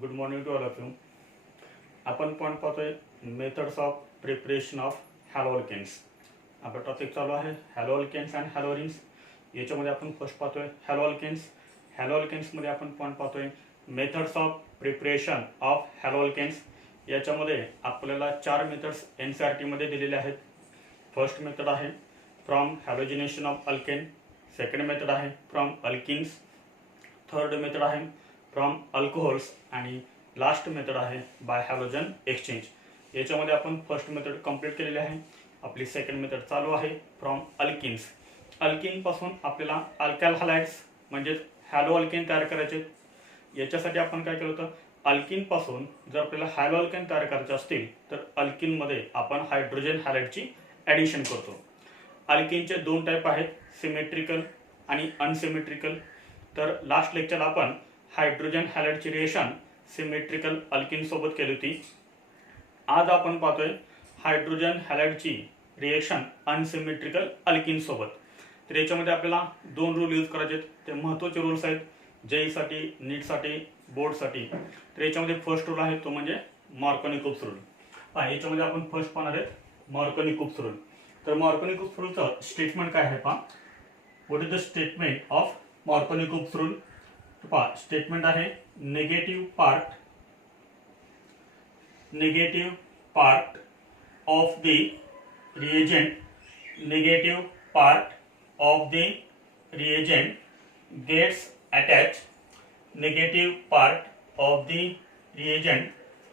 Good morning to all of you. आपण पण पाहतोय methods of preparation of haloalkanes. आपला टॉपिक चालू आहे हॅलोअल्केन्स अँड हॅलोरिन्स. याच्यामध्ये आपण फर्स्ट पाहतोय हॅलोअल्केन्स. हॅलोअल्केन्समध्ये आपण पण पाहतोय methods of preparation of haloalkanes. याच्यामध्ये आपल्याला 4 मेथड्स NCERT मध्ये दिलेले आहेत. फर्स्ट मेथड आहे from halogenation of alkane. Second method आहे फ्रॉम अल्किन्स. थर्ड मेथड आहे फ्रॉम अल्कोहोल्स आणि लास्ट मेथड आहे बाय हॅलोजन एक्सचेंज. याच्यामध्ये आपण फर्स्ट मेथड कंप्लीट केलेली आहे. आपली सेकंड मेथड चालू आहे फ्रॉम अल्किन्स. अल्किनपासून आपल्याला अल्काइल हॅलाइड्स म्हणजेच हॅलो अल्केन तयार करायचे. याच्यासाठी आपण काय केलं होतं, अल्किनपासून जर आपल्याला हॅलो अल्केन तयार करायचे असतील तर अल्किनमध्ये आपण हायड्रोजन हॅलाइडची ॲडिशन करतो. अल्किनचे 2 टाईप आहेत, सिमेट्रिकल आणि अनसिमेट्रिकल. तर लास्ट लेक्चरला आपण हायड्रोजन हॅलाइडची रिएक्शन सिमेट्रिकल अल्किन सोबत केली होती. आज आपण पाहतोय हायड्रोजन हॅलाइडची रिएक्शन अनसिमेट्रिकल अल्किन सोबत. तर याच्यामध्ये आपल्याला 2 रूल यूज करायचे. ते महत्त्वाचे रूल्स आहेत JEE साठी, नीटसाठी, बोर्डसाठी. तर याच्यामध्ये फर्स्ट रूल आहे तो म्हणजे मार्कोनी-कुप्स रूल. याच्यामध्ये आपण फर्स्ट पाहणार आहेत मार्कोनी-कुप्स रूल. तर मार्कोनी-कुप्स रूलचं स्टेटमेंट काय आहे पहा. What is the statement of Markovnikov's rule. पहा स्टेटमेंट आहे negative part of the reagent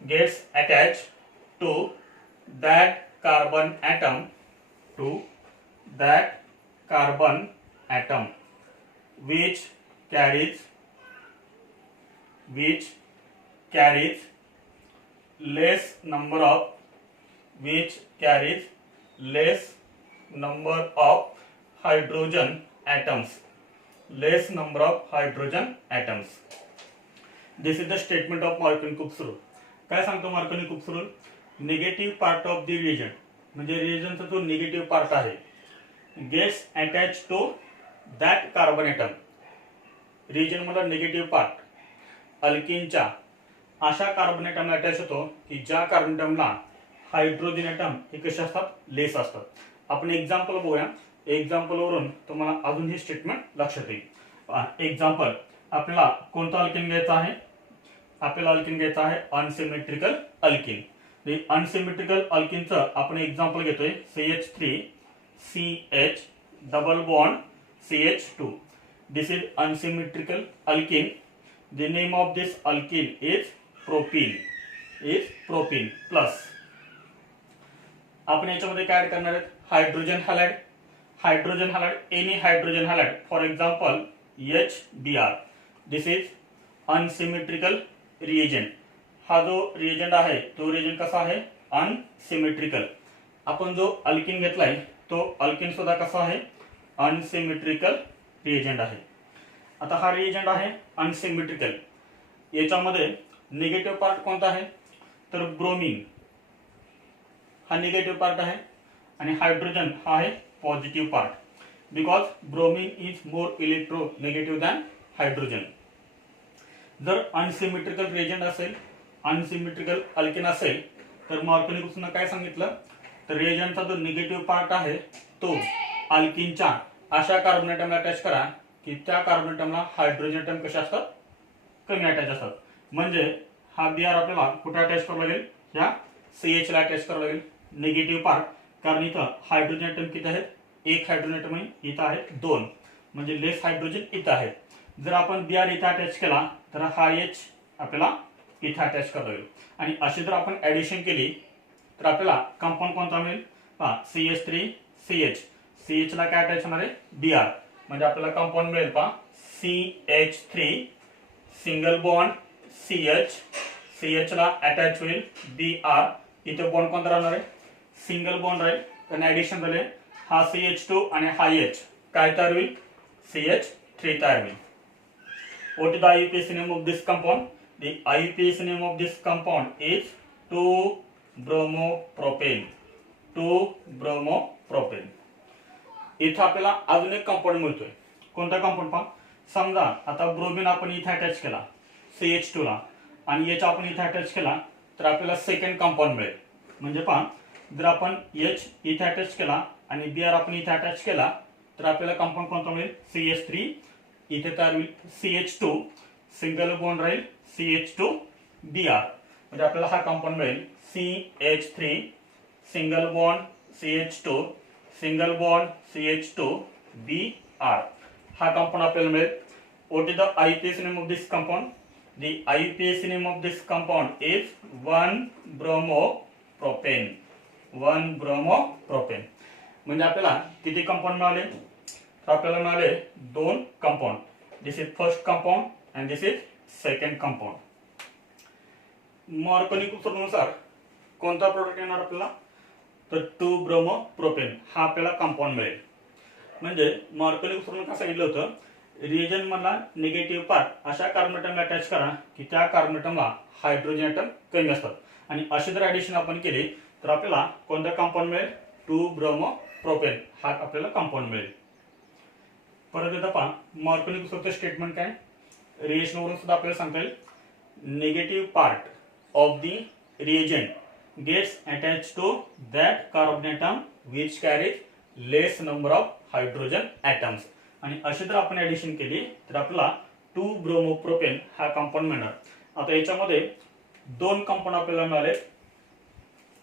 gets attached to that carbon atom which carries less number of hydrogen atoms. This is the statement of Markovitch rule. काय सांगतो Markovnikov's rule? Negative part of the reagent म्हणजे रिएजंटचा जो negative part आहे gets attach to that carbon atom. Reagent मध्ये negative part अल्किनच्या अशा carbon ॲटमला attach होतो की ज्या कार्बन ॲटमला हायड्रोजन ॲटम हे कसे असतात, लेस असतात. आपण एक्झाम्पल बघूया. एक्झाम्पलवरून तुम्हाला अजून ही स्टेटमेंट लक्षात येईल. एक्झाम्पल, आपल्याला कोणता अल्किन घ्यायचा आहे? आपल्याला अल्किन घ्यायचा आहे अनसिमेट्रिकल अल्किन. अनसिमेट्रिकल अल्किनचं आपण एक्झाम्पल घेतोय CH3CH double bond CH2. This is unsymmetrical alkene. The name of this alkene is propene plus. आपण याच्यामध्ये काय ऍड करणार आहेत? Hydrogen halide. Any hydrogen halide, for example HBr. This is unsymmetrical reagent. हा जो reagent आहे तो रिएजंट कसा आहे? अनसिमेट्रिकल. आपण जो अल्किन घेतलाय तो अल्किन सुद्धा कसा आहे? अनसिमेट्रिकल रिएजंट आहे. आता हा रिएजंट आहे अनसिमेट्रिकल. याच्यामध्ये निगेटिव्ह पार्ट कोणता आहे? तर ब्रोमीन हा निगेटिव्ह पार्ट आहे आणि हायड्रोजन हा आहे positive part. Because bromine is more electronegative than hydrogen. जर अनसिमेट्रिकल रिएजंट असेल, अनसिमेट्रिकल अल्किन असेल तर मार्कोनी-कुप्सनं काय सांगितलं? तर रिएजंटचा जो निगेटिव्ह पार्ट आहे तो अल्किनच्या अशा कार्बन ॲटमला अटॅच करा की त्या कार्बन ॲटमला हायड्रोजन ॲटम कसे असतात? कमी अटॅच असतात. म्हणजे हा Br आपल्याला कुठे अटॅच करावा लागेल? या CH ला अटॅच करावा लागेल निगेटिव्ह पार्ट. कारण इथं हायड्रोजन ॲटम किती आहेत? 1 हायड्रोजन ॲटम आहे, इथं आहेत 2, म्हणजे लेस हायड्रोजन इथं आहेत. जर आपण Br इथं अटॅच केला तर हा H आपल्याला इथं अटॅच करावा लागेल. आणि अशी जर आपण ॲडिशन केली तर आपल्याला कंपाऊंड कोणता मिळेल? CH3CH. CH ला काय अटॅच होणार आहे? Br. म्हणजे आपल्याला कंपाऊंड मिळेल CH3 सिंगल बॉन्ड CH ला अटॅच होईल Br. इथे बॉन्ड कोणता राहणार आहे? सिंगल बॉन्ड राहील. तर ॲडिशन झाले हा CH2 आणि हा H काय तयार होईल? CH3 तयार होईल. What is the IUPAC name of this compound? The IUPAC name of this compound is 2-bromopropane. इथं आपल्याला अजून एक कंपाऊंड मिळतोय. कोणता कंपाऊंड पहा? समजा आता ब्रोमीन आपण इथे अटॅच केला CH2 ला आणि H आपण इथे अटॅच केला तर आपल्याला सेकंड कंपाऊंड मिळेल. म्हणजे पहा, जर आपण H इथे अटॅच केला आणि Br आपण इथे अटॅच केला तर आपल्याला कंपाऊंड कोणता मिळेल? CH3. इथे तयार होईल CH2, सिंगल बॉन्ड राहील CH2Br. म्हणजे आपल्याला हा कंपाऊंड मिळेल CH3 single bond CH2 single bond CH2Br. हा कंपाऊंड आपल्याला मिळेल. What is the IUPAC name of this compound? The IUPAC name of this compound is 1-bromopropane. 1-bromopropane. म्हणजे आपल्याला किती कंपाऊंड मिळाले? तर आपल्याला मिळाले 2 compound. This is first compound and this is second compound. मार्कोनिक सूत्रानुसार कोणता प्रोडक्ट येणार आपल्याला? तर 2-bromopropane हा आपल्याला कंपाऊंड मिळेल. म्हणजे मार्कोनिक सूत्राने काय सांगितलं होतं? रिएजन मधला निगेटिव्ह पार्ट अशा कार्बन ॲटमला अटॅच करा की त्या कार्बन ॲटमला हायड्रोजन ॲटम कमी असतात. आणि अशी जर ॲडिशन आपण केली तर आपल्याला कोणता कंपाऊंड मिळेल? 2-bromopropane हा आपल्याला कंपाऊंड मिळेल. परत एकदा पहा, मार्कोनिक सूत्राचं स्टेटमेंट काय? रिएक्शन वरून सुद्धा आपल्याला सांगता येईल negative part of the reagent gets attach to that carbon atom which carries less number of hydrogen atoms. आणि अशी जर आपण ॲडिशन केली तर आपल्याला 2-bromopropane हा कंपाऊंड मिळणार. आता याच्यामध्ये 2 कंपाऊंड आपल्याला मिळाले.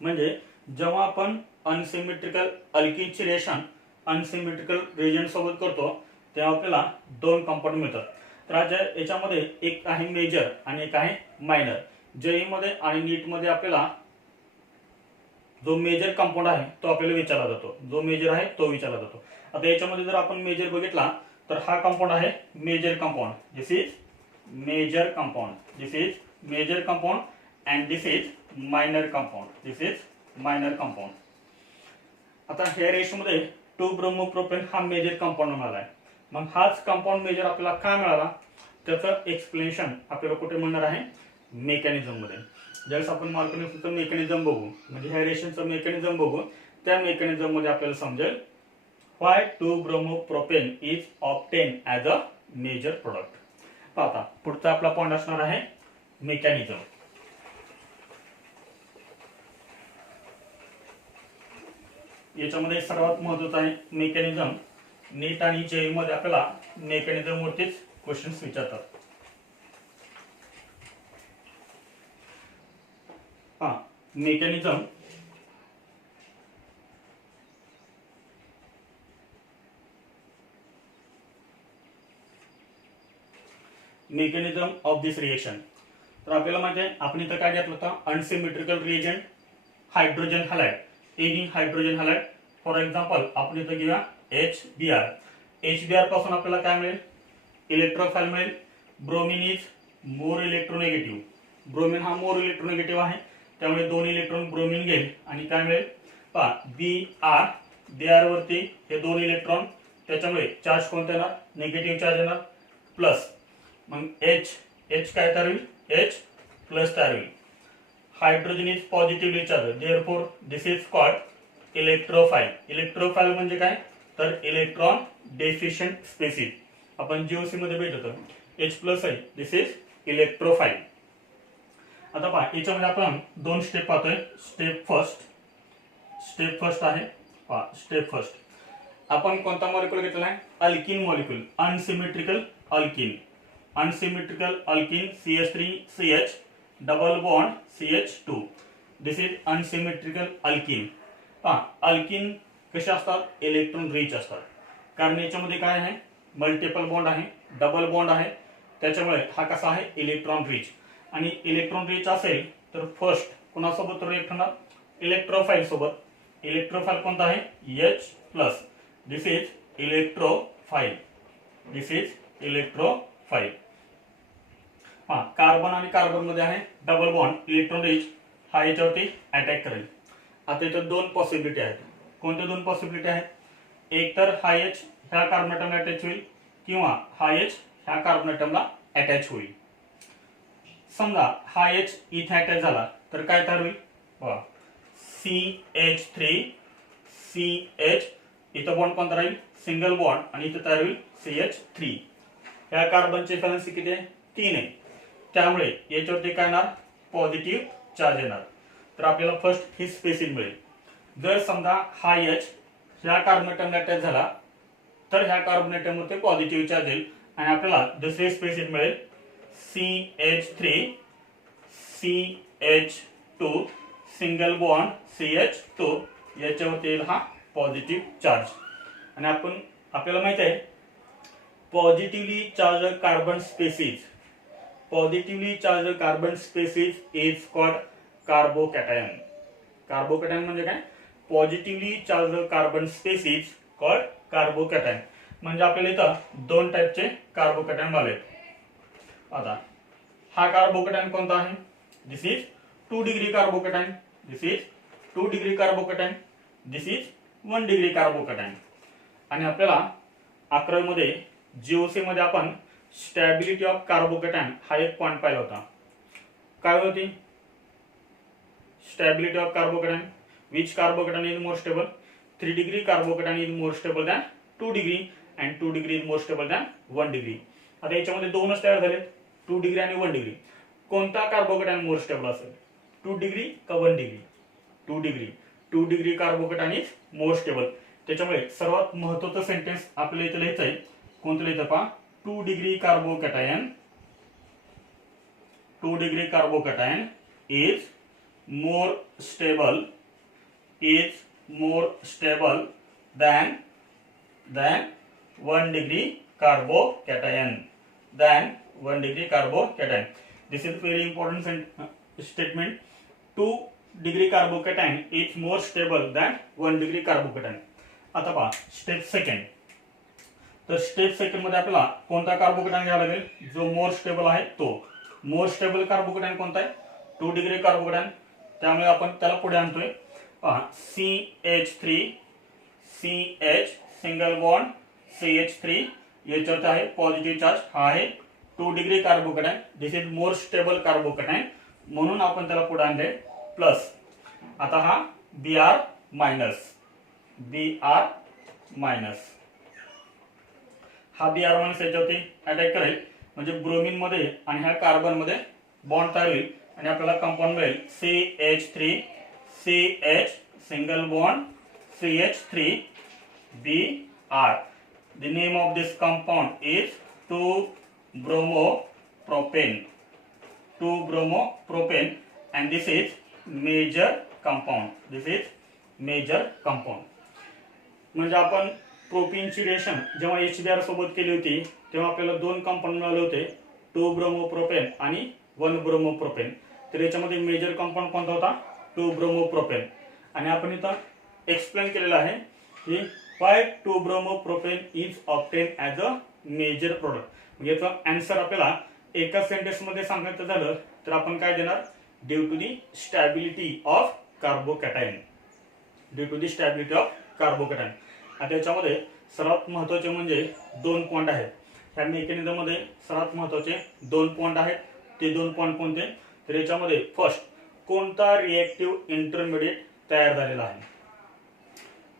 म्हणजे जेव्हा आपण अनसिमेट्रिकल अल्किनची रिएक्शन अनसिमेट्रिकल रिएजंट सोबत करतो तेव्हा आपल्याला 2 कंपाऊंड मिळतात. तर याच्यामध्ये एक आहे मेजर आणि एक आहे मायनर. जेई मध्ये आणि नीट मध्ये आपल्याला जो मेजर कंपाऊंड आहे तो आपल्याला विचारला जातो. जो मेजर आहे तो विचारला जातो. आता याच्यामध्ये जर आपण मेजर बघितला तर हा कंपाऊंड आहे major compound. This is major compound. This is major compound and this is minor compound. This is minor compound. आता ह्या रेशोमध्ये 2-bromopropane हा मेजर कंपाऊंड मिळाला आहे. मग हाच कंपाऊंड मेजर आपल्याला का मिळाला त्याचं एक्सप्लेनेशन आपल्याला कुठे मिळणार आहे? मेकॅनिझम मध्ये. ज्यावेळेस आपण मार्कोनिकचं मेकॅनिझम बघू म्हणजे ह्या रेशनचं मेकॅनिझम बघू त्या मेकॅनिझम मध्ये आपल्याला समजेल why 2-bromopropane is obtained as a major product. पाहता पुढचा आपला पॉइंट असणार आहे मेकॅनिझम. याच्यामध्ये सर्वात महत्त्वाचं आहे मेकॅनिझम. नीट आणि जेई मध्ये आपल्याला मेकॅनिझम वरतीच क्वेश्चन्स विचारतात. Mechanism mechanism of this reaction. तर आपल्याला माहिती आहे आपण इथं काय घेतलं होतं? Unsymmetrical reagent hydrogen halide. Any hydrogen halide. For example आपण इथं घेऊया HBr. HBr पासून आपल्याला काय मिळेल? इलेक्ट्रोफाइल मिळेल. Bromine is more electronegative. Bromine हा मोर इलेक्ट्रोनेगेटिव्ह आहे त्यामुळे 2 इलेक्ट्रॉन ब्रोमिन घेईल आणि काय मिळेल? पहा Br वरती हे 2 इलेक्ट्रॉन त्याच्यामुळे चार्ज कोणता येणार? निगेटिव्ह चार्ज येणार प्लस. मग H काय तयार होईल? H प्लस तयार होईल. Hydrogen is positively charge. Therefore this is called electrophile. Electrophile म्हणजे काय? तर इलेक्ट्रॉन डेफिशियंट स्पेसिस. आपण जीओसी मध्ये भेटतो H प्लस आहे. This is electrophile. आता पहा याच्यामध्ये आपण 2 स्टेप पाहतोय. स्टेप फर्स्ट आहे. पहा स्टेप फर्स्ट आपण कोणता मॉलिक्यूल घेतला आहे? Alkene molecule. Unsymmetrical alkene. Unsymmetrical alkene CH3CH double bond CH2. This is unsymmetrical alkene. पहा अल्किन कसे असतात? इलेक्ट्रॉन रिच असतात. कारण याच्यामध्ये काय आहे? मल्टिपल बॉन्ड आहे, डबल बॉन्ड आहे त्याच्यामुळे हा कसा आहे? Electron rich. आणि इलेक्ट्रॉन रिच असेल तर फर्स्ट कोणासोबत रिएक्ट होणार? इलेक्ट्रोफाइल सोबत. इलेक्ट्रोफाइल कोणता आहे? H plus. This is electrophile. This is electrophile. हा कार्बन आणि कार्बन मध्ये आहे डबल बॉन्ड इलेक्ट्रॉन रिच. हा याच्यावरती अटॅक करेल. आता इथं 2 पॉसिबिलिटी आहेत. कोणत्या 2 पॉसिबिलिटी आहेत? एक तर हा H ह्या कार्बन ॲटमला अटॅच होईल किंवा हा H ह्या कार्बन ॲटमला अटॅच होईल. समजा हा H इथे अटॅच झाला तर काय तयार होईल? बघा CH3CH. इथं बॉन्ड कोणता राहील? सिंगल बॉन्ड आणि इथं तयार होईल CH3. ह्या कार्बनची व्हॅलेन्सी किती आहे? 3 आहे. त्यामुळे याच्यावरती काय येणार, पॉझिटिव्ह चार्ज येणार. तर आपल्याला फर्स्ट ही स्पेसिंग मिळेल. जर समजा हा H ह्या कार्बन ॲटमला अटॅच झाला तर ह्या कार्बन ॲटमवरती पॉझिटिव्ह चार्ज येईल आणि आपल्याला दुसरी स्पेसिंग मिळेल CH3 CH2 single bond CH2, याच्यावरती येईल हा पॉझिटिव्ह चार्ज. आणि आपल्याला माहित आहे positively charge carbon species, positively charge carbon species is called carbocation. Carbocation म्हणजे काय, positively charge carbon species called carbocation. म्हणजे आपल्याला इथं दोन टाईपचे कार्बोकॅटायन आले. आता हा कार्बोकॅटायन कोणता आहे, this is 2 degree carbocation, this is 2 degree carbocation, this is 1 degree carbocation. आणि आपल्याला 11वी मध्ये जीओसी मध्ये आपण स्टॅबिलिटी ऑफ कार्बोकॅटायन हा एक पॉइंट पाहिला होता. काय होती stability of carbocation, which carbocation is more stable, 3 degree carbocation is more stable than 2 degree and 2 degree is more stable than 1 degree. आता याच्यामध्ये दोनच तयार झाले, 2 डिग्री आणि 1 डिग्री. कोणता कार्बोकॅटायन मोर स्टेबल असेल, 2 डिग्री का 1 degree, 2 degree. 2 degree carbocation is more stable. त्याच्यामुळे सर्वात महत्त्वाचं सेंटेन्स आपल्याला इथे लिहायचं आहे. कोणतं लिहायचं पहा, 2 degree carbocation, 2 degree carbocation is more stable, is more stable than 1 degree carbocation, than 1 degree carbocation. This is very important statement. 2 degree carbocation is more stable than 1 degree carbocation. आता पहा स्टेप सेकंड. तर step second मध्ये आपल्याला कोणता carbocation घ्यावा लागेल, जो more stable आहे तो. मोर स्टेबल कार्बोकॅटायन कोणता आहे, 2 डिग्री कार्बोकॅटायन. त्यामुळे आपण त्याला पुढे आणतोय. पहा CH3 CH single bond CH3, याच्यावर आहे पॉझिटिव्ह चार्ज, हा आहे 2 degree carbocation. This is more stable carbocation, म्हणून आपण त्याला पुढे आणले प्लस. आता हा Br मायनस, Br मायनस, हा Br मायनस याच्यावरती अटॅक करेल, म्हणजे ब्रोमिन मध्ये आणि ह्या कार्बन मध्ये बॉन्ड तयार होईल आणि आपल्याला कंपाऊंड मिळेल CH3 CH single bond CH3 Br. The name of this compound is 2-bromopropane, 2-bromopropane, and this is major compound, this is major compound. म्हणजे आपण प्रोपेनची रिएक्शन जेव्हा HBr सोबत केली होती तेव्हा आपल्याला दोन कंपाऊंड मिळाले होते, 2-bromopropane आणि 1-bromopropane. तर याच्यामध्ये मेजर कंपाऊंड कोणता होता, 2-bromopropane. आणि आपण इथं एक्सप्लेन केलेलं आहे की why 2-bromopropane is obtained as a major product. म्हणजे याचा आन्सर आपल्याला एका सेंटेन्स मध्ये सांगायचं झालं तर आपण काय देणार, due to the stability of carbocation, due to the stability of carbocation. आता याच्यामध्ये सर्वात महत्त्वाचे म्हणजे 2 पॉइंट आहेत. ह्या मेकॅनिझम मध्ये सर्वात महत्त्वाचे 2 पॉइंट आहेत. ते 2 पॉइंट कोणते, तर याच्यामध्ये फर्स्ट कोणता रिएक्टिव्ह इंटरमिडिएट तयार झालेला आहे.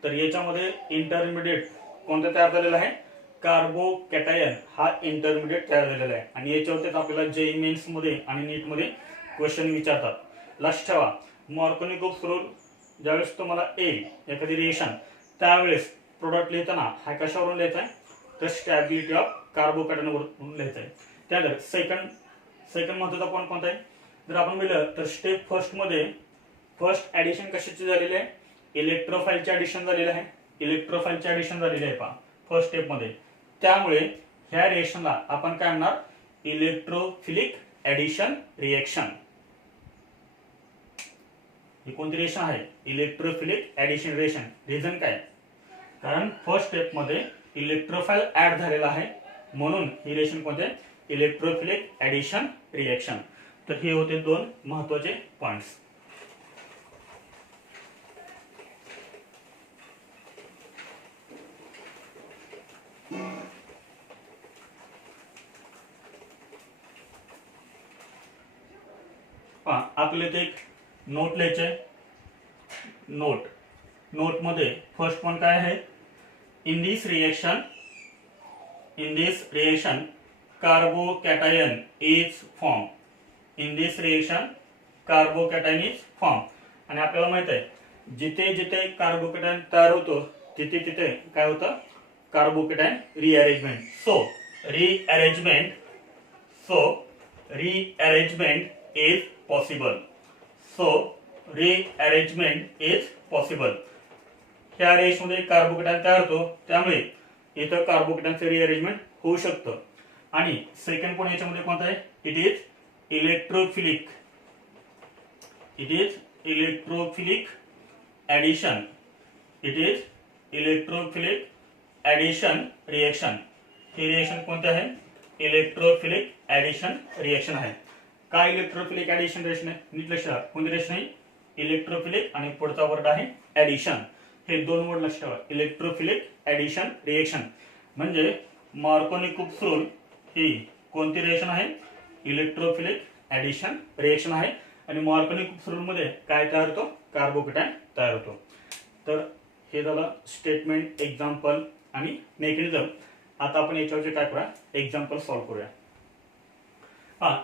तर याच्यामध्ये इंटरमिडिएट कोणता तयार झालेला आहे, कार्बोकॅटायन हा इंटरमिडिएट तयार झालेला आहे. आणि याच्यावरतीच आपल्याला JEE मेन्स मध्ये आणि नीट मध्ये क्वेश्चन विचारतात. लक्षात ठेवा, मार्कोनिकोव्ह रूल ज्यावेळेस तुम्हाला येईल एखादी रिएक्शन त्यावेळेस प्रोडक्ट लिहिताना हा कशावरून लिहायचा आहे, तर स्टॅबिलिटी ऑफ कार्बोकॅटायन वरून लिहायचा आहे. त्यानंतर सेकंड महत्त्वाचा पॉईंट कोणता आहे, जर आपण पाहिलं तर स्टेप फर्स्ट मध्ये फर्स्ट ऍडिशन कशाची झालेली आहे, इलेक्ट्रोफाइलचे ऍडिशन झालेले आहे, इलेक्ट्रोफाइलचे ऍडिशन झालेले आहे पहा फर्स्ट स्टेप मध्ये. त्यामुळे ह्या रिएक्शनला आपण काय म्हणणार, इलेक्ट्रोफिलिक ऍडिशन रिएक्शन. ही कोणती रिएक्शन आहे, इलेक्ट्रोफिलिक ऍडिशन रिएक्शन. रिझन काय, कारण फर्स्ट स्टेप मध्ये इलेक्ट्रोफाइल ऍड झालेला आहे म्हणून ही रिएक्शन कोणते, इलेक्ट्रोफिलिक ऍडिशन रिएक्शन. तर हे होते 2 महत्त्वाचे पॉइंट्स. आपल्याला ते एक नोट लिहायचे. नोट मध्ये फर्स्ट पॉइंट काय आहे, in this reaction carbocation is form. In this reaction carbocation is form. आणि आपल्याला माहित आहे जिथे जिथे कार्बोकॅटायन तयार होतो तिथे तिथे काय होतं carbocation rearrangement. So rearrangement is possible. rearrangement is possible. ह्या रेशमध्ये कार्बोकॅटायन तयार होतो त्यामुळे इथं कार्बोकॅटायनचे रिअरेंजमेंट होऊ शकतं. आणि सेकंड पॉइंट याच्यामध्ये कोणता आहे, it is electrophilic. It is electrophilic addition. It is electrophilic addition reaction. हे रिएक्शन कोणते आहे, इलेक्ट्रोफिलिक ॲडिशन रिएक्शन आहे. काय इलेक्ट्रोफिलिक ॲडिशन रिएक्शन आहे, नीट लक्षात कोणती रिएक्शन आहे, इलेक्ट्रोफिलिक आणि पुढचा वर्ड आहे ॲडिशन. हे दोन वर्ड लक्षात ठेवा, इलेक्ट्रोफिलिक ॲडिशन रिएक्शन. म्हणजे मार्कोनी कुप्सुल ही कोणती रिएक्शन आहे, इलेक्ट्रोफिलिक ॲडिशन रिएक्शन आहे. आणि मार्कोनी कुप्सुल मध्ये काय तयार होतो, कार्बोकॅटायन तयार होतो. तर हे झालं स्टेटमेंट, एक्झाम्पल आणि मेकॅनिझम. आता आपण याच्यावरचे काय करूया, एक्झाम्पल सॉल्व्ह करूया.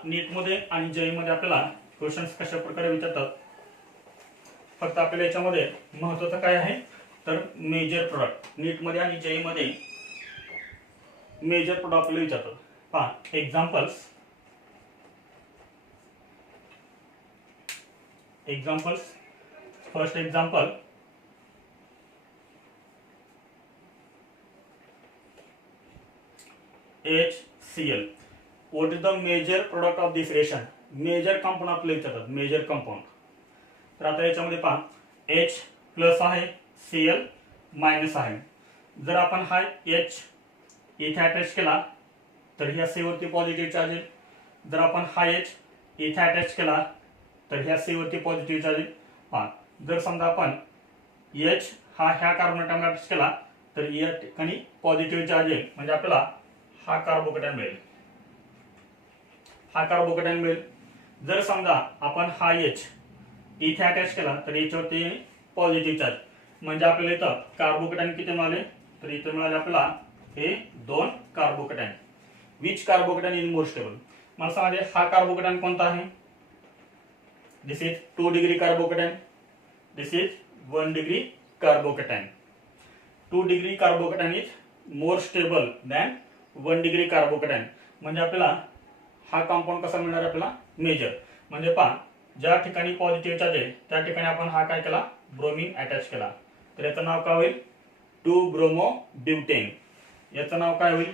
नीट मध्ये आणि जेई मध्ये आपल्याला क्वेश्चन्स कशा प्रकारे विचारतात. फक्त आपल्याला याच्यामध्ये महत्वाचं काय आहे तर मेजर प्रोडक्ट. नीट मध्ये आणि जेई मध्ये मेजर प्रोडक्ट आपल्याला विचारतात. Examples. First example, HCl. What is the major product of this reaction? Major compound आपल्याला विचारतात, मेजर कंपाऊंड. तर आता याच्यामध्ये पहा H प्लस आहे, Cl मायनस आहे. जर आपण हा H इथे अटॅच केला तर ह्या C वरती पॉझिटिव्ह चार्ज येईल. जर आपण हा H इथे अटॅच केला तर ह्या C वरती पॉझिटिव्ह चार्ज येईल. जर समजा आपण H हा ह्या कार्बन ॲटमला अटॅच केला तर या ठिकाणी पॉझिटिव्ह चार्ज येईल. म्हणजे आपल्याला हा कार्बोकॅटायन मिळेल. जर समजा आपण हा H इथे अटॅच केला तर याच्यावरती पॉझिटिव्ह चार्ज. म्हणजे आपल्याला इथं कार्बोकॅटायन किती मिळाले, तर इथे मिळाले आपल्याला हे 2 carbocation. Which carbocation is more stable. मला सांगा हा कार्बोकॅटायन कोणता आहे, this is 2 degree carbocation, this is 1 degree carbocation. 2 degree carbocation is more stable than 1 degree carbocation. म्हणजे आपल्याला हा कंपाऊंड कसा मिळणार आपल्याला, मेजर. म्हणजे पहा ज्या ठिकाणी पॉझिटिव्ह चार्ज आहे त्या ठिकाणी आपण हा काय केला, ब्रोमीन अटॅच केला. तर याचं नाव काय होईल, 2 ब्रोमो ब्युटेन. याचं नाव काय होईल,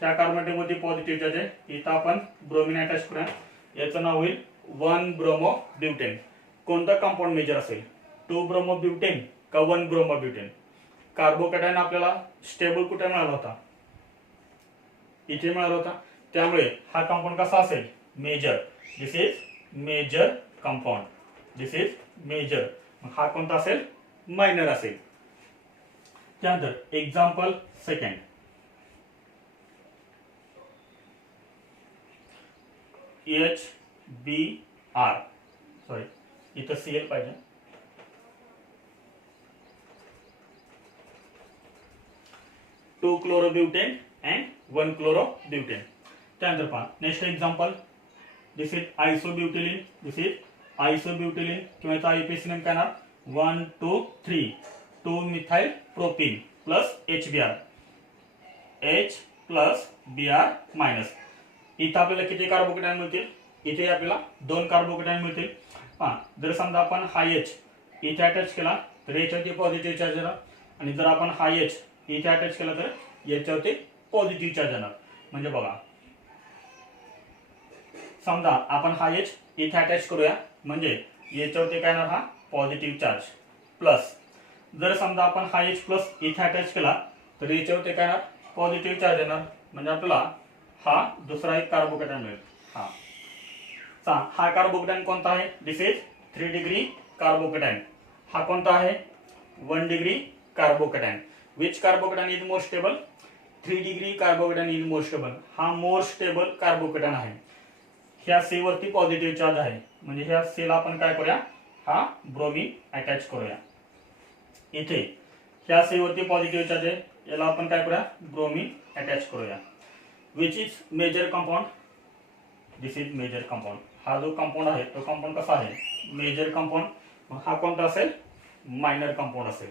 ह्या कार्बन मध्ये पॉझिटिव्ह चार्ज आहे, इथं आपण ब्रोमीन अटॅच करूया, याचं नाव होईल 1 ब्रोमो ब्युटेन. कोणतं कंपाऊंड मेजर असेल, 2 ब्रोमो ब्युटेन का 1 ब्रोमो ब्युटेन. कार्बोकॅटायन आपल्याला स्टेबल कुठे मिळाला होता, इथे मिळाला होता. त्यामुळे हा कंपाऊंड कसा असेल, major. This is major compound. This is major. हा कोणता असेल, मायनर असेल. त्यानंतर एक्झाम्पल सेकंड, HBr. सॉरी इथं Cl पाहिजे. 2 chlorobutane and 1 chlorobutane. त्यानंतर पहा next example, this is isobutylene. This is isobutylene किंवा याचा आयपीएसी नेम काय ना 1 2 3 2 methyl propene plus HBr. H plus Br minus. इथं आपल्याला किती कार्बोकॅटायन मिळतील, इथे आपल्याला 2 कार्बोकॅटायन मिळतील. जर समजा आपण हा H इथे अटॅच केला तर याच्यावरती पॉझिटिव्ह चार्ज येणार. आणि जर आपण हा H इथे अटॅच केला तर याच्यावरती पॉझिटिव्ह चार्ज येणार. म्हणजे बघा समजा आपण हा H इथे अटॅच करूया म्हणजे याच्यावरती काय येणार, हा पॉझिटिव्ह चार्ज प्लस. जर समजा आपण हा H प्लस इथे अटॅच केला तर याच्यावरती काय येणार, पॉझिटिव्ह चार्ज येणार. म्हणजे आपल्याला हा दुसरा एक कार्बोकॅटायन मिळेल. हा कार्बोकॅटायन कोणता आहे, दिस इज 3 डिग्री कार्बोकॅटायन. हा कोणता आहे, 1 degree carbocation. Which carbocation is more stable, 3 degree carbocation is more stable. हा मोर स्टेबल कार्बोकॅटायन आहे. ह्या C वरती पॉझिटिव्ह चार्ज आहे म्हणजे ह्या C ला आपण काय करूया, हा ब्रोमीन अटॅच करूया. इथे ह्या C वरती पॉझिटिव्ह चार्ज आहे, याला आपण काय करूया, ब्रोमीन अटॅच करूया. Which is major compound, this is major compound. हा जो कंपाऊंड आहे तो कंपाऊंड कसा आहे मेजर कंपाऊंड, मग हा कोणता असेल मायनर कंपाऊंड असेल.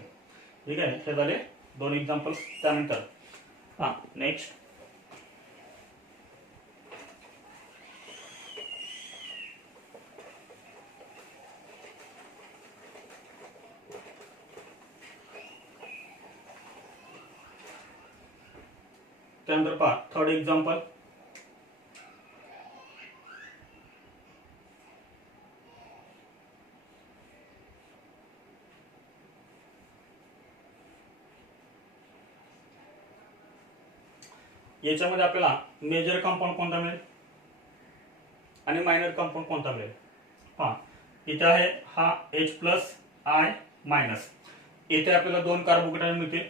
ठीक आहे, हे झाले दोन एक्झाम्पल्स. त्यानंतर नेक्स्ट त्यानंतर पहा थर्ड एक्झाम्पल. याच्यामध्ये आपल्याला मेजर कंपाऊंड कोणता मिळेल आणि मायनर कंपाऊंड कोणता मिळेल. पहा इथे आहे हा H+I-. इथे आपल्याला दोन कार्बोकेटायन मिळतील.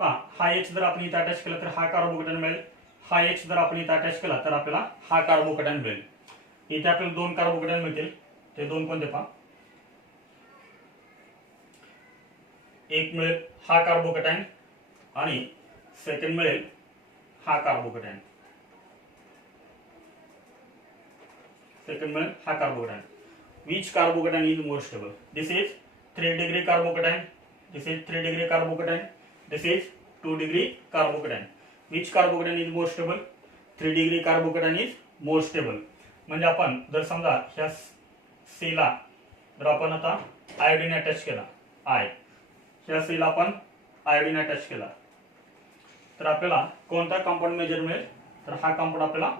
पहा हा H जर आपण इथे अटॅच केला तर हा कार्बोकेटायन मिळेल. हा H जर आपण इथे अटॅच केला तर आपल्याला हा कार्बोकेटायन मिळेल. इथे आपल्याला दोन कार्बोकेटायन मिळतील. ते दोन कोणते पहा, एक मिळेल हा कार्बोकेटायन आणि सेकंड मिळेल हा कार्बोकेटायन. सेकंड मिळेल हा carbocation. Which carbocation is more stable. This is 3 degree carbocation. This is 3 degree carbocation. This is 2 degree carbocation. Which carbocation is more stable. 3 degree carbocation is more stable. म्हणजे आपण जर समजा ह्या सीला जर आपण आता आयोडीन अटॅच केला, ह्या सीला आपण आयोडीन अटॅच केला तर आपल्याला कोणता कंपाऊंड मेजर मिळेल, तर हा कंपाऊंड आपल्याला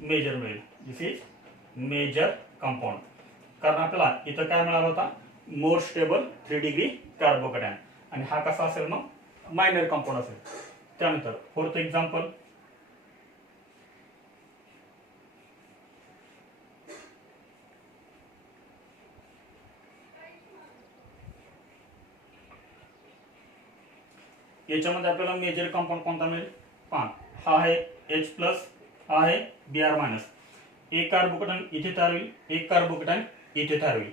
मेजर मिळेल. दिस इज मेजर कंपाऊंड. कारण आपल्याला इथं काय मिळाला होता मोर स्टेबल 3 degree कार्बोकेटायन आणि हा कसा असेल मग मायनर कंपाऊंड असेल. त्यानंतर फोर्थ एक्झाम्पल. याच्यामध्ये आपल्याला मेजर कंपाऊंड कोणता मिळेल. पहा हा आहे H+, हा आहे Br-. एक कार्बोकेटायन इथे तयार होईल, एक कार्बोकेटायन इथे तयार होईल.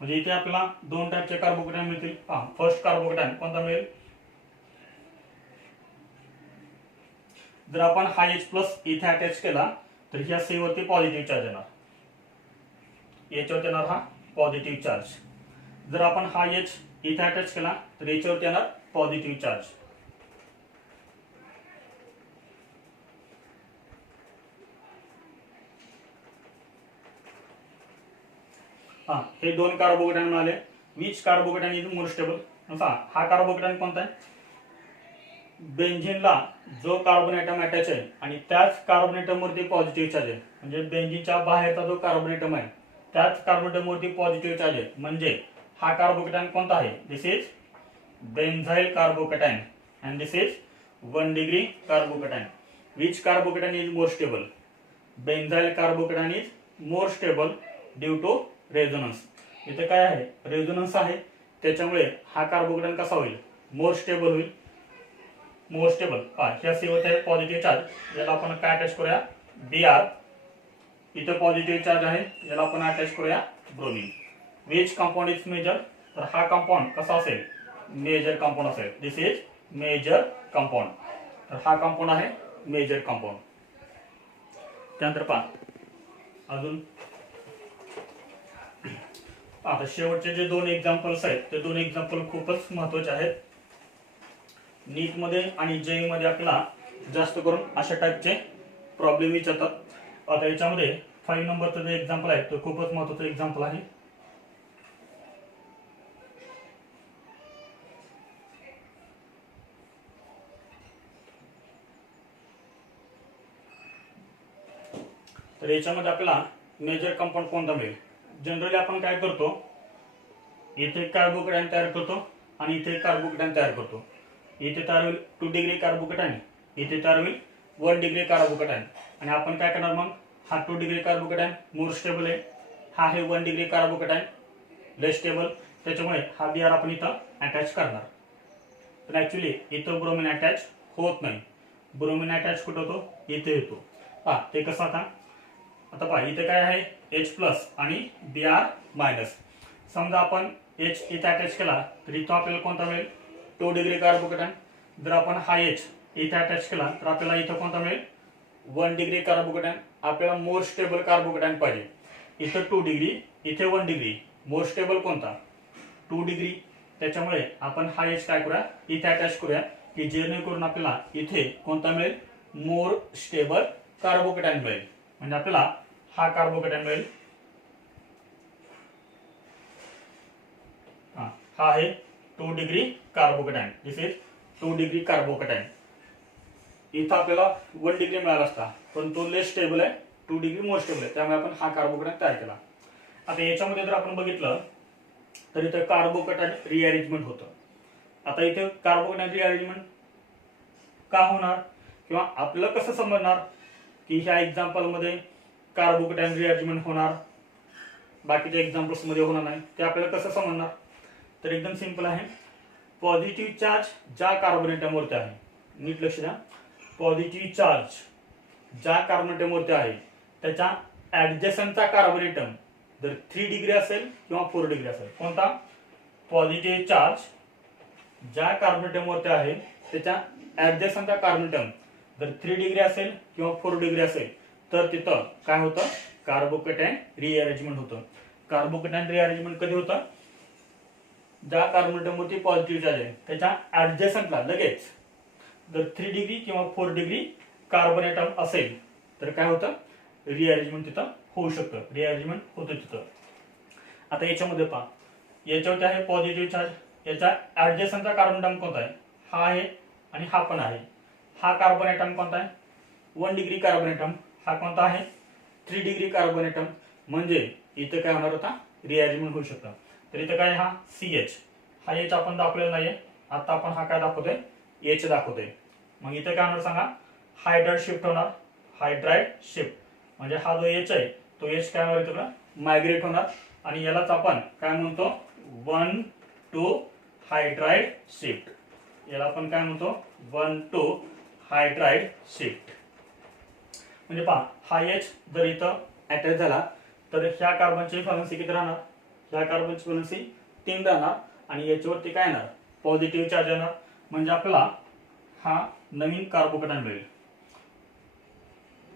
म्हणजे इथे आपल्याला दोन टाईपचे कार्बोकेटायन मिळतील. पहा फर्स्ट कार्बोकेटायन कोणता मिळेल, जर आपण हा H+ इथे अटॅच केला तर ह्या सी वरती पॉझिटिव्ह चार्ज येणार, याच्यावरती येणार हा पॉझिटिव्ह चार्ज. जर आपण हा H इथे अटॅच केला तर याच्यावरती येणार पॉझिटिव्ह चार्ज. हे दोन कार्बोकेटायन मिळाले. Which carbocation is more stable. हा कार्बोकेटायन कोणता आहे, बेंझिनला जो कार्बन ॲटम अटॅच आहे आणि त्याच कार्बन ॲटम वरती पॉझिटिव्ह चार्ज आहे. म्हणजे बेंझिनच्या बाहेरचा जो कार्बन ॲटम आहे त्याच कार्बन ॲटम वरती पॉझिटिव्ह चार्ज आहे. म्हणजे हा कार्बोकेटायन कोणता आहे, this is benzyl carbocation and this is 1 degree carbocation. Which carbocation is more stable. Benzyl carbocation is more stable due to resonance. इथे काय आहे रेझोनन्स आहे, त्याच्यामुळे हा कार्बोकेटायन कसा होईल मोर स्टेबल होईल. मोर स्टेबल ह्या सीवर पॉझिटिव्ह चार्ज, याला आपण काय अटॅच करूया Br. इथे पॉझिटिव्ह चार्ज आहे, याला आपण अटॅच करूया bromine. Which compound is major. तर हा कंपाऊंड कसा असेल मेजर कंपाऊंड असेल. This is major compound. तर हा कंपाऊंड आहे मेजर कंपाऊंड. त्यानंतर पहा अजून आता शेवटचे जे दोन एक्झाम्पल्स आहेत ते दोन एक्झाम्पल खूपच महत्त्वाचे आहेत. नीट मध्ये आणि जेई मध्ये आपल्याला जास्त करून अशा टाईपचे प्रॉब्लेम विचारतात. आता याच्यामध्ये 5 नंबरचं जे एक्झाम्पल आहे तो खूपच महत्त्वाचं एक्झाम्पल आहे. तर याच्यामध्ये आपल्याला मेजर कंपाऊंड कोणता मिळेल. जनरली आपण काय करतो, इथे कार्बोकेटायन तयार करतो आणि इथे कार्बोकेटायन तयार करतो. इथे तयार होईल 2 degree कार्बोकेटायन, इथे तयार होईल 1 degree कार्बोकेटायन. आणि आपण काय करणार मग, हा 2 degree कार्बोकेटायन मोर स्टेबल आहे, हा आहे 1 degree कार्बोकेटायन लेस स्टेबल, त्याच्यामुळे हा Br आपण इथं अटॅच करणार. पण ऍक्च्युली इथं ब्रोमीन अटॅच होत नाही. ब्रोमीन अटॅच कुठं होतो, इथे येतो. ते कसं आता पहा इथे काय आहे H+ आणि Br-. समजा आपण H इथे अटॅच केला तर इथं आपल्याला कोणता मिळेल 2 degree कार्बोकेटायन. जर आपण हा H इथे अटॅच केला तर आपल्याला इथं कोणता मिळेल 1 degree कार्बोकेटायन. आपल्याला मोर स्टेबल कार्बोकेटायन पाहिजे, इथं 2 डिग्री, इथे 1 डिग्री. मोर स्टेबल कोणता? 2 डिग्री. त्याच्यामुळे आपण हा एच काय करूया, इथे अटॅच करूया की जेणेकरून आपल्याला इथे कोणता मिळेल, मोर स्टेबल कार्बोकॅटायन मिळेल. म्हणजे आपल्याला हा कार्बोकॅटायन मिळेल. हा आहे 2 degree carbocation. This is 2 degree carbocation. इथं आपल्याला 1 डिग्री मिळाला असता, पण तो लेस स्टेबल आहे, 2 डिग्री मोर स्टेबल आहे, त्यामुळे आपण हा कार्बोकॅटायन तयार केला. आता याच्यामध्ये जर आपण बघितलं तर इथं कार्बोकॅटायन रिअरेंजमेंट होतं. आता इथे कार्बोकॅटायन रिअरेंजमेंट का होणार किंवा आपल्याला कसं समजणार की ह्या एक्झाम्पल मध्ये कार्बोकॅटायन रिअरेंजमेंट होणार, बाकीच्या एक्झाम्पल्स मध्ये होणार नाही, ते आपल्याला कसं समजणार? तर एकदम सिंपल आहे. पॉझिटिव्ह चार्ज ज्या कार्बन ॲटमवरती आहे, नीट लक्ष द्या, पॉझिटिव्ह चार्ज ज्या कार्बन ॲटमवरती आहे त्याच्या ऍडजसंटचा कार्बन ॲटम जर 3 डिग्री असेल किंवा 4 डिग्री असेल, कोणता? पॉझिटिव्ह चार्ज ज्या कार्बन ॲटमवरती आहे त्याच्या ऍडजसंटचा कार्बन ॲटम जर 3 डिग्री असेल किंवा 4 डिग्री असेल तर तिथं काय होतं? कार्बोकॅटायन रिअरेंजमेंट होतं. कार्बोकॅटायन रिअरेंजमेंट कधी होतं? ज्या कार्बन ॲटमवरती पॉझिटिव्ह चार्ज आहे त्याच्या ऍडजसंटला लगेच जर 3 डिग्री किंवा 4 डिग्री कार्बन ॲटम असेल तर काय होतं? रिअरेंजमेंट तिथं होऊ शकतं, रिअरेंजमेंट होतं तिथं. आता याच्यामध्ये पहा, याच्यावरती आहे पॉझिटिव्ह चार्ज, याच्या ऍडजसंटचा कार्बन ॲटम कोणता आहे? हा आहे आणि हा पण आहे. हा कार्बन ॲटम कोणता आहे? 1 डिग्री कार्बन ॲटम. हा कोणता आहे? 3 डिग्री कार्बन ॲटम. म्हणजे इथं काय होणार होता? रिअरेंजमेंट होऊ शकतं. तर इथं काय, हा CH, हा एच आपण दाखवलेला नाहीये, आता आपण हा काय दाखवतोय? एच दाखवतोय. मग इथं काय होणार सांगा? हायड्राइड शिफ्ट होणार, हायड्राइड शिफ्ट. म्हणजे हा जो एच आहे तो एच काय होणार तिकडं? मायग्रेट होणार आणि यालाच आपण काय म्हणतो? 1-2 हायड्राइड शिफ्ट. याला आपण काय म्हणतो? 1-2 हायड्राइड शिफ्ट. म्हणजे पहा, हा एच जर इथं अटॅच झाला तर ह्या कार्बनची व्हॅलेन्सी किती राहणार? ह्या कार्बनची व्हॅलेन्सी 3 राहणार आणि याच्यावरती काय येणार? पॉझिटिव्ह चार्ज येणार. म्हणजे आपल्याला हा नवीन कार्बोकॅटायन मिळेल.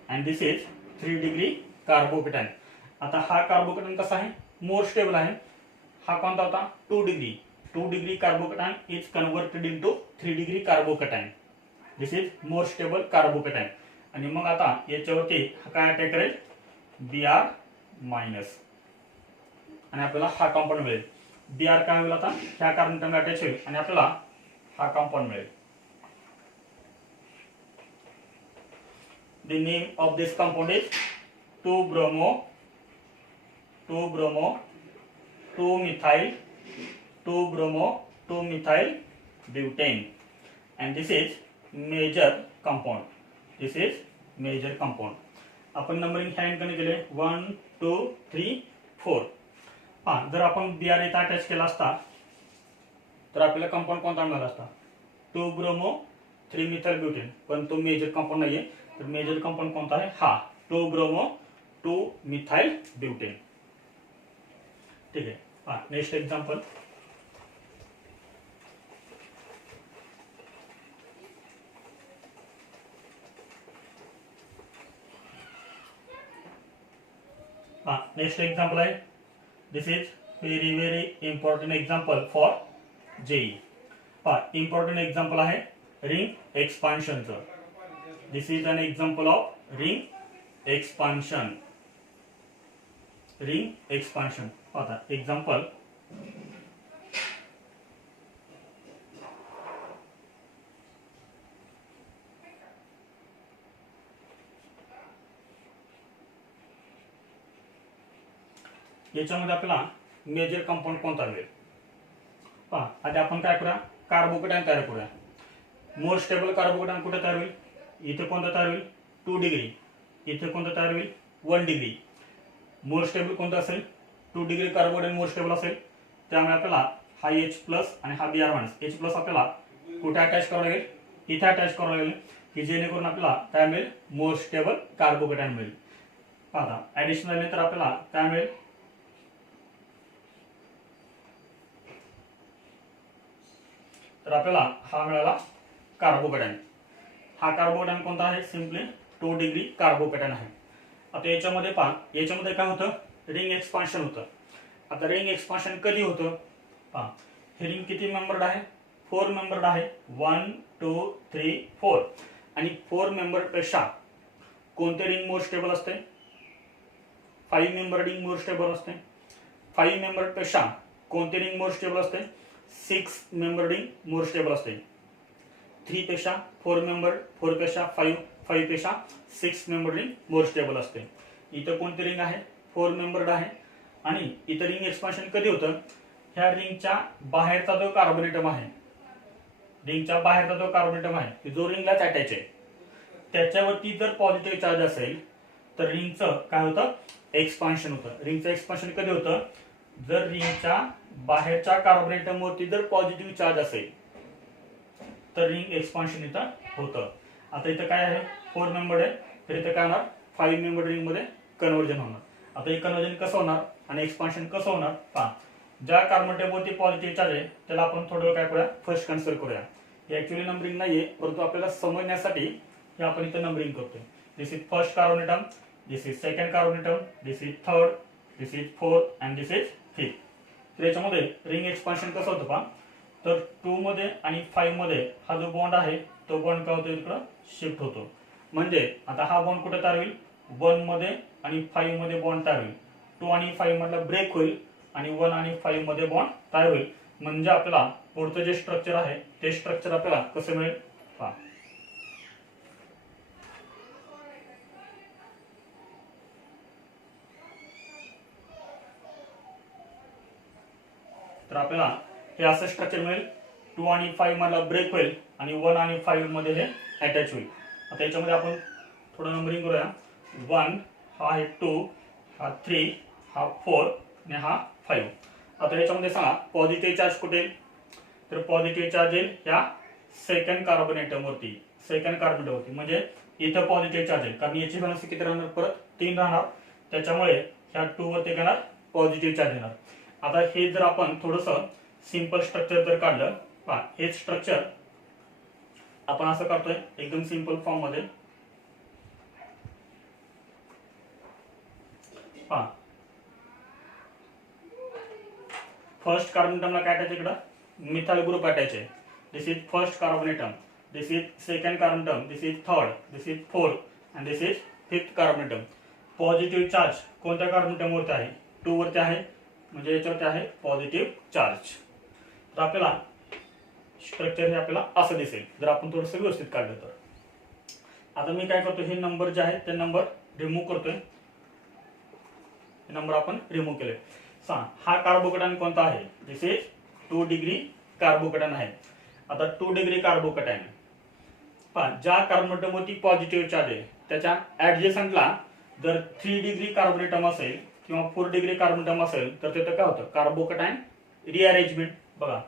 And this is 3 degree carbocation. आता हा कार्बोकॅटायन कसा आहे? मोर स्टेबल आहे. हा कोणता होता? 2 degree. 2 degree carbocation is converted into 3 degree carbocation. This is more stable carbocation. आणि मग आता याच्यावरती काय अटॅक करेल? Br मायनस आणि आपल्याला हा कंपाऊंड मिळेल. Br काय होईल? आता ह्या कार्बन ॲटमला अटॅच होईल आणि आपल्याला हा कंपाऊंड मिळेल. The name of this compound is 2-bromo, 2-methyl, 2-bromo, 2-methyl butane, and this is major compound. This is major compound. आपण नंबरिंग ह्या अंकाने केले 1 2 3 4. जर आपण Br इथं अटॅच केला असता तर आपल्याला कंपाऊंड कोणता मिळाला असता? 2-bromo 3-methyl butane. पण तो मेजर कंपाऊंड नाहीये, तर मेजर कंपाऊंड कोणता आहे? हा 2-bromo 2-methyl butane. ठीक आहे. Next example. नेक्स्ट एक्झाम्पल आहे. This is very important example for JEE. Important example आहे रिंग एक्सपान्शनचं. This is an example of ring expansion. Ring expansion. आता एक्झाम्पल. याच्यामध्ये आपल्याला मेजर कंपाऊंड कोणता मिळेल? पहा, आधी आपण काय करूया? कार्बोकॅटायन तयार करूया. मोर स्टेबल कार्बोकॅटायन कुठे तयार होईल? इथे कोणता तयार होईल? 2 डिग्री. इथे कोणता तयार होईल? 1 डिग्री. मोर स्टेबल कोणता असेल? 2 डिग्री कार्बोकॅटायन मोर स्टेबल असेल. त्यामुळे आपल्याला हा H प्लस आणि हा Br मायनस. H प्लस आपल्याला कुठे अटॅच करावं लागेल? इथे अटॅच करावं लागेल की जेणेकरून आपल्याला काय मिळेल? मोर स्टेबल कार्बोकॅटायन मिळेल. आता ऍडिशनल नंतर आपल्याला काय मिळेल? तर आपल्याला हा मिळाला कार्बोकॅटायन. हा कार्बोकॅटायन कोणता आहे? सिम्पली 2 डिग्री कार्बोकॅटायन आहे. आता याच्यामध्ये पहा, याच्यामध्ये काय होतं? रिंग एक्सपान्शन होतं. आता रिंग एक्सपान्शन कधी होतं पहा. हे रिंग किती मेंबर्ड आहे? 4 मेंबर्ड आहे. 1 2 3 4. आणि 4 मेंबर पेक्षा कोणते रिंग मोर स्टेबल असते? 5 मेंबर रिंग मोर स्टेबल असते. 5 मेंबर पेक्षा कोणते रिंग मोर स्टेबल असते? 6 मेंबर रिंग मोर स्टेबल असते. 3 पेक्षा 4 मेंबर, 4 पेक्षा 5, 5 पेक्षा 6 मेंबर रिंग मोर स्टेबल असते. इथं कोणती रिंग आहे? 4 मेंबर्ड आहे. आणि इथं रिंग एक्सपान्शन कधी होतं? ह्या रिंगच्या बाहेरचा जो कार्बोनेटम आहे, रिंगच्या बाहेरचा जो कार्बोनेटम आहे जो रिंगलाच अटॅच आहे, त्याच्यावरती जर पॉझिटिव्ह चार्ज असेल तर रिंगचं काय होतं? एक्सपान्शन होतं. रिंगचं एक्सपान्शन कधी होतं? जर रिंगच्या बाहेरच्या कार्बोनेटमवरती जर पॉझिटिव्ह चार्ज असेल तर रिंग एक्सपान्शन इथं होतं. आता इथं काय आहे? 4 मेंबर आहे, तर इथं काय होणार? 5 मेंबर रिंग मध्ये कन्वर्जन होणार. आता हे कन्वर्जन कसं होणार आणि एक्सपान्शन कसं होणार पहा. ज्या कार्बोनेटमवरती पॉझिटिव्ह चार्ज आहे त्याला आपण थोडं काय करूया? फर्स्ट कन्सिडर करूया. हे ऍक्च्युअली नंबरिंग नाहीये, परंतु आपल्याला समजण्यासाठी हे आपण इथं नंबरिंग करतोय. This is first carbon atom, this is second carbon atom, this is third, this is fourth and this is fifth. तर याच्यामध्ये रिंग एक्सपान्शन कसं होतं पहा. तर 2 मध्ये आणि 5 मध्ये हा जो बॉन्ड आहे तो बॉन्ड काय होतो? इकडं शिफ्ट होतो. म्हणजे आता हा बॉन्ड कुठे तयार होईल? 1 मध्ये आणि 5 मध्ये बॉन्ड तयार होईल. 2 आणि 5 मधला ब्रेक होईल आणि 1 आणि 5 मध्ये बॉन्ड तयार होईल. म्हणजे आपल्याला पुढचं जे स्ट्रक्चर आहे ते स्ट्रक्चर आपल्याला कसं मिळेल पहा. तर आपल्याला हे असं स्ट्रक्चर मिळेल. 2 आणि 5 मधला ब्रेक होईल आणि 1 आणि 5 मध्ये हे अटॅच होईल. आता याच्यामध्ये आपण थोडं नंबरिंग करूया. 1 हा आहे, 2 हा 3 हा 4 आणि हा 5. आता याच्यामध्ये सांगा पॉझिटिव्ह चार्ज कुठे येईल? तर पॉझिटिव्ह चार्ज येईल ह्या सेकंड कार्बोनेटमवरती. सेकंड कार्बोनेटमवरती म्हणजे इथं पॉझिटिव्ह चार्ज आहे, कारण याची व्हॅलेन्सी किती राहणार? परत 3 राहणार. त्याच्यामुळे ह्या 2 वरती येणार पॉझिटिव्ह चार्ज येणार. आता हे जर आपण थोडंसं सिंपल स्ट्रक्चर जर काढलं पहा. हे स्ट्रक्चर आपण असं करतोय एकदम सिंपल फॉर्म मध्ये पहा. फर्स्ट कार्बोनेटमला काय अटॅच इकडं? मिथाइल ग्रुप अटॅच आहे. This is first carbon atom, this is second carbon atom, this is third, this is fourth and this is fifth carbon atom. Positive charge कोणत्या कार्बोनेटमवरती आहे? 2 वरती आहे, म्हणजे याच्यावरती आहे पॉझिटिव्ह चार्ज. तर आपल्याला स्ट्रक्चर हे आपल्याला असं दिसेल जर आपण थोडंसं व्यवस्थित काढलं तर. आता मी काय करतो? हे नंबर जे आहेत ते नंबर रिमूव्ह करतोय. हे नंबर आपण रिमूव्ह केले. हा कार्बोकॅटायन कोणता आहे? दिस इज 2 डिग्री कार्बोकॅटायन आहे. आता 2 डिग्री कार्बोकॅटायन पहा, ज्या कार्बोनेटमवरती पॉझिटिव्ह चार्ज आहे त्याच्या ऍडजसंटला जर 3 डिग्री कार्बोनेटम असेल किंवा 4 डिग्री कार्बोनेटम असेल तर तिथं काय होतं? Carbocation rearrangement. बघा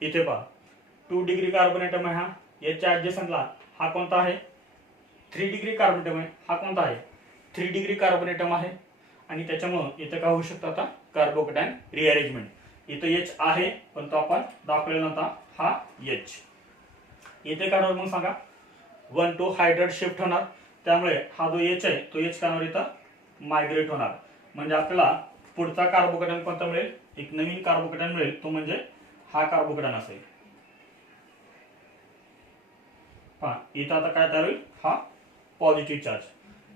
इथे पहा 2 डिग्री कार्बोनेटम आहे हा, याच्या ऍडजसंटला हा कोणता आहे? 3 डिग्री कार्बोनेटम आहे. हा कोणता आहे? 3 डिग्री कार्बोनेटम आहे. आणि त्याच्यामुळं इथं काय होऊ शकतं? आता कार्बोकॅटायन रिअरेंजमेंट. इथं H आहे पण तो आपण दाखवलेला नव्हता, हा H. इथे काय होणार मग सांगा? 1 to हायड्रेट शिफ्ट होणार, त्यामुळे हा जो H आहे तो H काय होणार? इथं मायग्रेट होणार. म्हणजे आपल्याला पुढचा कार्बोकॅटायन कोणता मिळेल? एक नवीन कार्बोकॅटायन मिळेल, तो म्हणजे हा कार्बोकॅटायन असेल. पहा इथं आता काय तयार होईल? हा पॉझिटिव्ह चार्ज.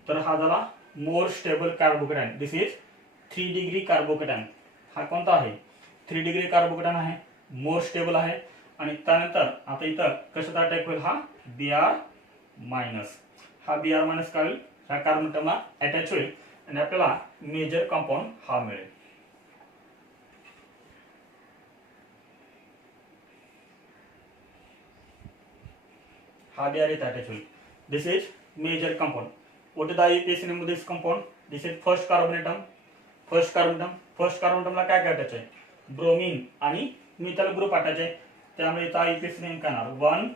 तर हा झाला more stable carbocation. This is 3 degree carbocation. हा कोणता आहे? 3 डिग्री कार्बोकॅटायन आहे, मोर स्टेबल आहे. आणि त्यानंतर आता इथं कशाचा अटॅक होईल? हा Br मायनस. हा Br मायनस काय होईल? ह्या कार्बोनेटमला अटॅच होईल आणि आपल्याला मेजर कंपाऊंड हा मिळेल. हा Br इथं अटॅच होईल. This is major compound. What is the IUPAC name of this compound? This is first carbonatum. First कार्बोनेटमला काय काय अटॅच आहे? ब्रोमीन आणि मिथाइल ग्रुप अटॅच आहे. त्यामुळे इथं IUPAC नेम काय येणार? 1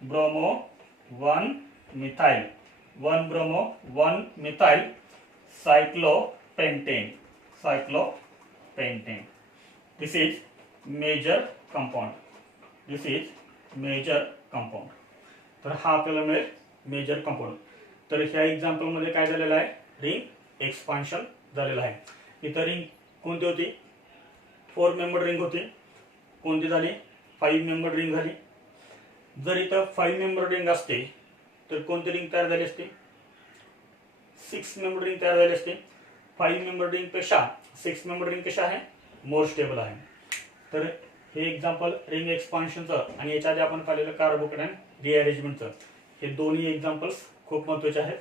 bromo 1 methyl, 1 bromo 1 methyl cyclopentane. Cyclopentane. This is major compound. This is major compound. तर हा आपल्याला मिळेल मेजर कंपाऊंड. तर ह्या एक्झाम्पल मध्ये काय झालेलं आहे? रिंग एक्सपान्शन झालेलं आहे। इथं रिंग कोणती होती? 4 मेंबर रिंग होती, कोणती झाली? 5 मेंबर रिंग झाली। जर इथं 5 मेंबर रिंग असते तर कोणती रिंग तयार झाली असते? 6 मेंबर रिंग तयार झाली असते। 5 मेंबर रिंग पेक्षा 6 मेंबर रिंग कशा आहे? मोर स्टेबल आहे। तर हे एक्झाम्पल रिंग एक्सपान्शनचं आणि याच्या आधी आपण पाहिलेलं कार्बोकेटायन रिअरेंजमेंटचं, हे दोन्ही एक्झाम्पल्स खूप महत्त्वाचे आहेत।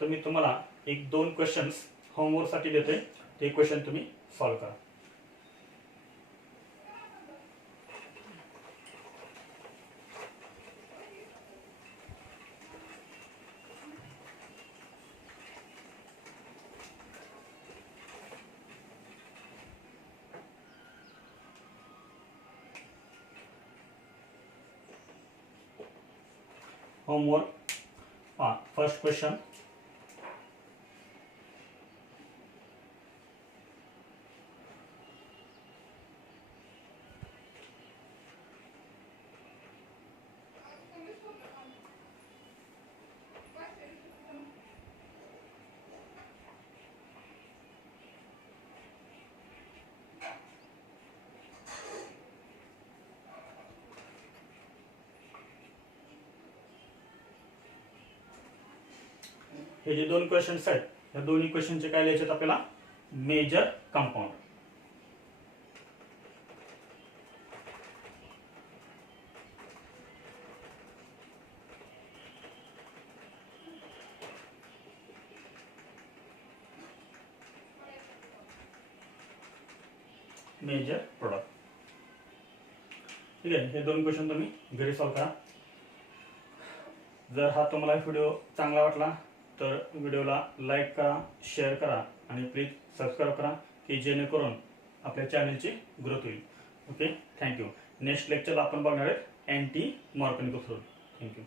तर मी तुम्हाला 1-2 क्वेश्चन्स होमवर्कसाठी देतोय, ते क्वेश्चन तुम्ही सॉल्व्ह करा। होमवर्क फर्स्ट क्वेश्चन, हे जे 2 क्वेश्चन्स आहेत या दोन्ही क्वेश्चनचे काय लिहायचे आपल्याला? Major compound. मेजर प्रोडक्ट, ठीक आहे। हे 2 क्वेश्चन तुम्ही घरी सॉल्व करा। जर हा तुम्हाला व्हिडिओ चांगला वाटला तर व्हिडिओला लाईक करा, शेअर करा आणि प्लीज सबस्क्राईब करा, की जेणेकरून आपल्या चॅनलची ग्रोथ होईल। Okay, thank you. नेक्स्ट लेक्चरला आपण बघणार आहे अँटी मॉर्कनिको फ्लोर। थँक्यू।